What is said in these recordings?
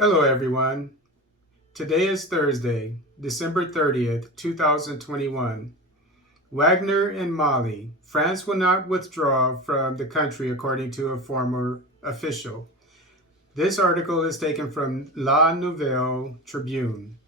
Hello, everyone. Today is Thursday, December 30th, 2021. Wagner in Mali. France will not withdraw from the country, according to a former official. This article is taken from La Nouvelle Tribune.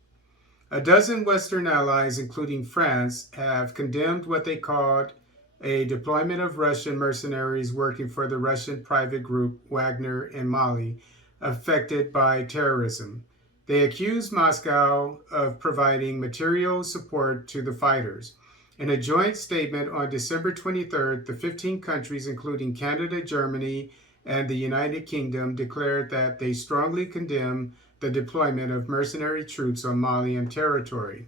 A dozen Western allies, including France, have condemned what they called a deployment of Russian mercenaries working for the Russian private group Wagner in Mali, affected by terrorism. They accuse Moscow of providing material support to the fighters. In a joint statement on December 23rd, the 15 countries, including Canada, Germany, and the United Kingdom, declared that they strongly condemn the deployment of mercenary troops on Malian territory.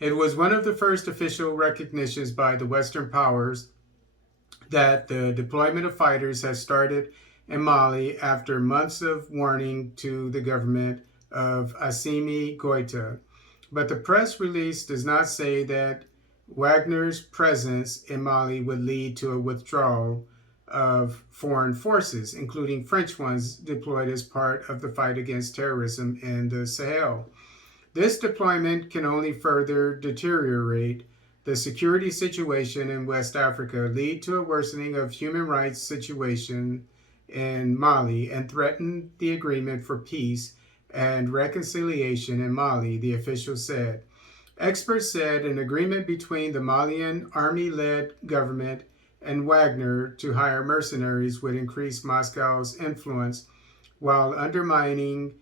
It was one of the first official recognitions by the Western powers that the deployment of fighters had started in Mali after months of warning to the government of Assimi Goïta. But the press release does not say that Wagner's presence in Mali would lead to a withdrawal of foreign forces, including French ones deployed as part of the fight against terrorism in the Sahel. This deployment can only further deteriorate the security situation in West Africa, lead to a worsening of human rights situation in Mali, and threaten the agreement for peace and reconciliation in Mali, the official said. Experts said an agreement between the Malian army-led government and Wagner to hire mercenaries would increase Moscow's influence while undermining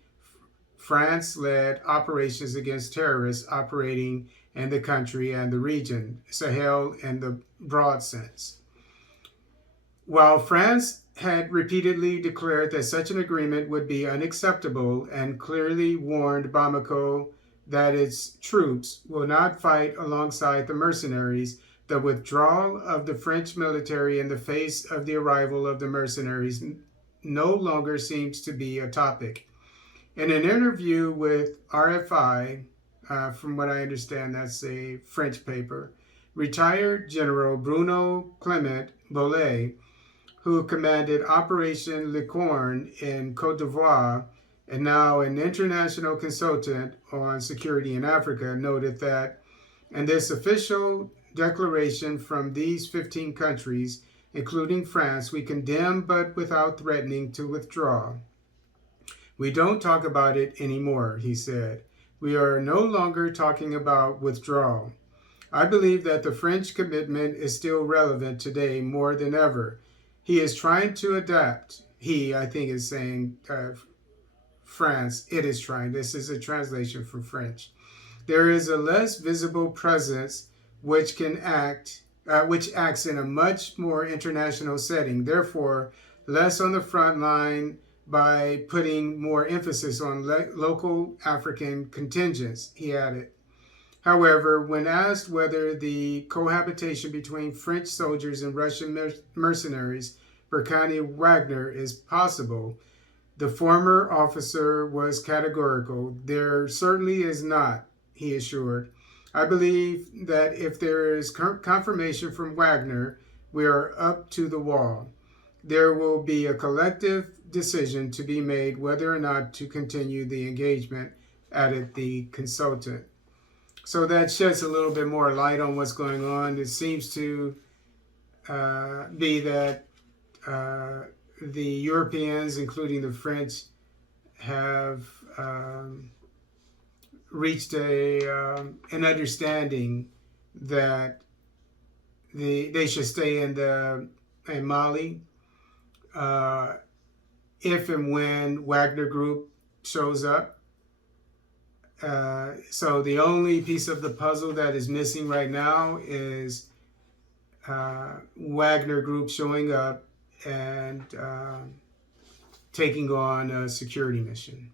France-led operations against terrorists operating in the country and the region, Sahel in the broad sense. While France had repeatedly declared that such an agreement would be unacceptable and clearly warned Bamako that its troops will not fight alongside the mercenaries, the withdrawal of the French military in the face of the arrival of the mercenaries no longer seems to be a topic. In an interview with RFI, from what I understand, that's a French paper, retired General Bruno Clement Bollet, who commanded Operation Licorne in Côte d'Ivoire and now an international consultant on security in Africa, noted that in this official declaration from these 15 countries, including France, we condemn but without threatening to withdraw. We don't talk about it anymore, he said. We are no longer talking about withdrawal. I believe that the French commitment is still relevant today more than ever. He is trying to adapt. He, I think, is saying France. It is trying. This is a translation from French. There is a less visible presence which acts in a much more international setting. Therefore, less on the front line by putting more emphasis on local African contingents, he added. However, when asked whether the cohabitation between French soldiers and Russian mercenaries for Connie Wagner is possible, the former officer was categorical. There certainly is not, he assured. I believe that if there is confirmation from Wagner, we are up to the wall. There will be a collective decision to be made whether or not to continue the engagement, added the consultant. So that sheds a little bit more light on what's going on. It seems to be that the Europeans, including the French, have reached an understanding that they should stay in Mali if and when Wagner Group shows up. So the only piece of the puzzle that is missing right now is Wagner Group showing up and taking on a security mission.